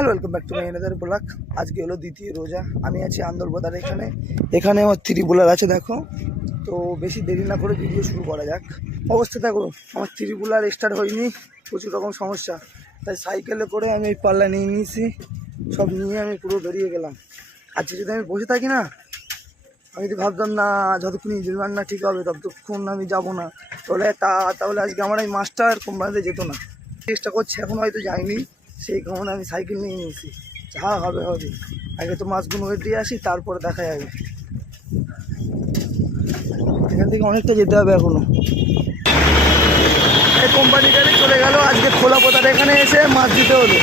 Hello, welcome back to my another blog. আজকে হলো দ্বিতীয় রোজা। আমি আছি আন্দরবাজার। এখানে আমার ত্রিপুলার আছে, দেখো। তো বেশি দেরি না করে ভিডিও শুরু করা যাক। অবস্থা দেখো, আমার ত্রিপুলার স্টার্ট হয়নি, প্রচুর রকম সমস্যা। তাই সাইকেলে করে আমি এই পাল্লা নিয়ে নিয়েছি, সব নিয়ে আমি পুরো বেরিয়ে গেলাম। আজকে যদি আমি বসে থাকি না, আমি যদি ভাবতাম না যতক্ষণ ইঞ্জিন না ঠিক হবে ততক্ষণ আমি যাবো না, তাহলে আজকে আমার এই মাস্টার কোম্পানিতে যেত না। চেষ্টা করছি, এখন হয়তো যাইনি, সেই কারণে আমি সাইকেল নিয়ে নিয়েছি। যা হবে হবে, আগে তো মাছগুলো ওয়েট দিয়ে আসি, তারপরে দেখা যাবে। এখান থেকে অনেকটা যেতে হবে এখনো। এই কোম্পানিটারে চলে গেল। আজকে খোলাপোতার এখানে এসে মাছ দিতে হলো।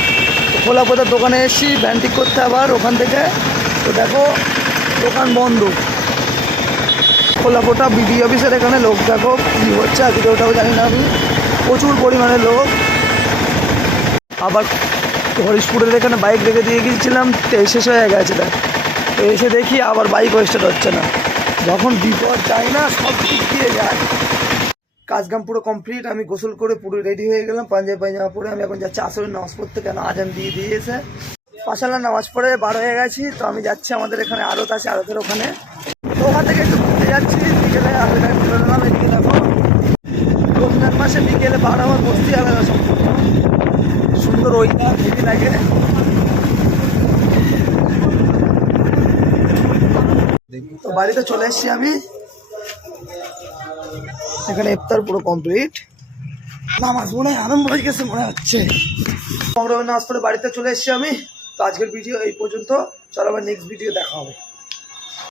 খোলাপোতার দোকানে এসেছি, ব্যান্টিক করতে আবার ওখান থেকে। তো দেখো, দোকান বন্ধ। খোলাপোতা বিডি অফিসের এখানে লোক দেখো কী হচ্ছে, আজকে ওটাও জানি না আমি। প্রচুর পরিমাণে লোক। আবার হরিশপুরের এখানে বাইক রেখে দিয়ে গিয়েছিলাম, তেল শেষ হয়ে গেছে। দেখ, তো এসে দেখি আবার বাইক স্টার্ট হচ্ছে না। যখন বিপদ যায় না, সব দিক দিয়ে যায়। কাজকাম পুরো কমপ্লিট। আমি গোসল করে পুরো রেডি হয়ে গেলাম, পাঞ্জাবি পরে আমি এখন যাচ্ছি আসরের নামাজ পড়তে। কেন আজান দিয়ে দিয়েছে, পাশালার নামাজ পড়ে বার হয়ে গেছি। তো আমি যাচ্ছি, আমাদের এখানে আড়ত আছে, আড়তের ওখানে। তো ওখান থেকে একটু ঘুরতে যাচ্ছি। বিকেলে আড়তে ঘুরে নিলাম। এদিকে দেখো, রমজান মাসে বিকেলে বার হওয়ার বসতি আলাদা, সম্পূর্ণ সুন্দর ওইটা হেভি লাগে। তো বাড়িতে চলে এসেছি আমি। এখানে ইফতার পুরো কমপ্লিট। নামাজ মনে হয় আরম্ভ হয়ে গেছে মনে হচ্ছে। নামাজ পড়ে বাড়িতে চলে এসেছি আমি। তো আজকের ভিডিও এই পর্যন্ত। চলো আবার নেক্সট ভিডিও দেখা হবে।